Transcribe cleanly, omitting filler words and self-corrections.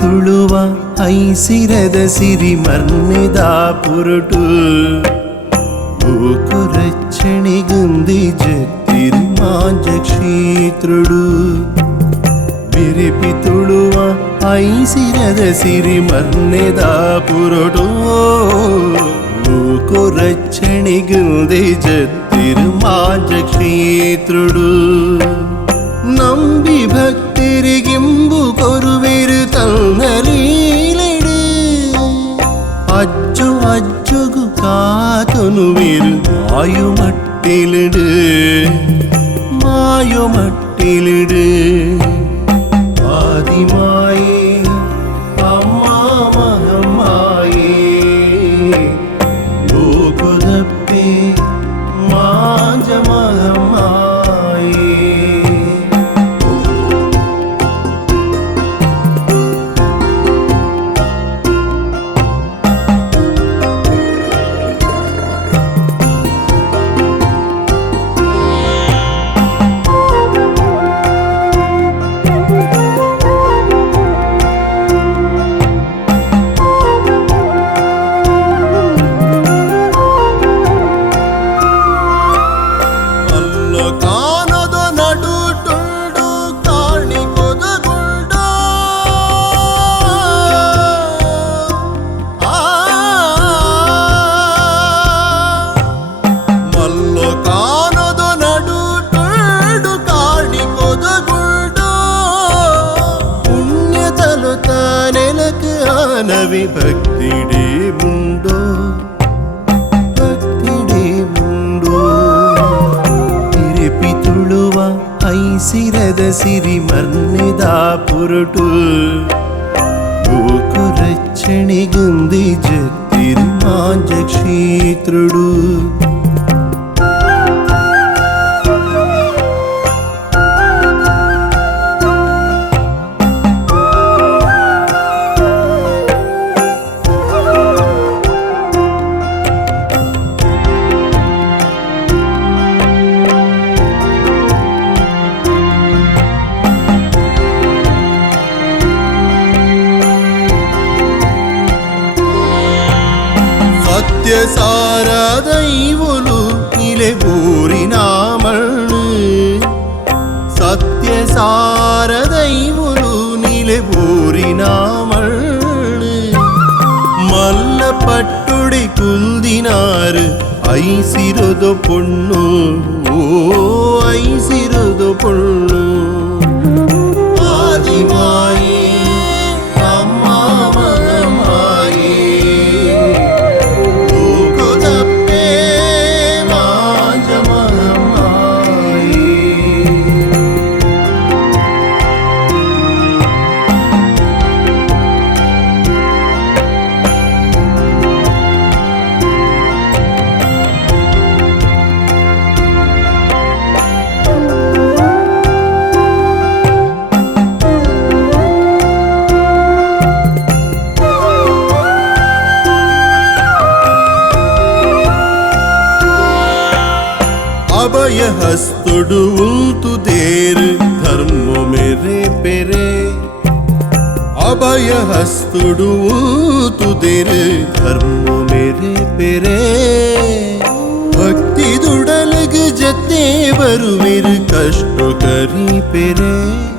ತುಳುವ ಐಸಿರದ ಸಿರಿ ಮರ್ನೆದ ಪುರುಟು ಭೂಕುರಚ್ಚಣಿಗುಂದಿ ಜತ್ತಿರುಮಾಂಜ ಕ್ಷೇತ್ರುಡು ಬಿರಿಪಿ ತುಳುವ ಐಸಿರದ ಸಿರಿ ಮರ್ನೆದ ಪುರುಟು ಭೂಕುರಚ್ಚಣಿಗುಂದಿ ಜತ್ತಿರುಮಾಂಜ ಕ್ಷೇತ್ರುಡು ನಂಬಿ ಭಕ್ತರಿಗಿಂಬು ಕೊರುವೆರು ತನ್ನಲೀಲೆಡು ಅಜ್ಜು ಅಜ್ಜುಗು ಕಾತೊನುವೆರು ಮಾಯುಮಟ್ಟಿಲಿಡು ಮಾಯುಮಟ್ಟಿಲಿಡು ಆದಿಮಾಯೇ ಅಮ್ಮಾ ಮಹಮ್ಮಾಯೇ ಲೋಕದಪ್ಪೆ ಮಾಂಜ ಮಹಮ್ಮಾಯೇ నవి భక్తిడే ముండో భక్తిడే ముండో తిరిపి ತುಳುವ ಐಸಿರದ ಸಿರಿ ಮರ್ನೆದ ಪುರುಟು ಭೂಕುರಚ್ಚಣಿಗುಂದಿ ಜತ್ತಿರುಮಾಂಜ ಕ್ಷೇತ್ರುಡು సత్యసార దైవులు ఇలే ఊరినామళ్ళు సత్యసార దైవులు నిలే ఊరినామళ్ళు మల్ల పట్టుడి కుందినారు ఐసిరొదు పొಣ್ಣు ఓ ఐసిరొదు పొಣ್ಣు ఆదిమాయే अभय हस्तुडु उल्तुदेर धर्मो मेरे पेरे अभय हस्तुडु उल्तुदेर धर्मो मेरे पेरे भक्ति दुडलग जते बरुवेर कष्ट करी पेरे।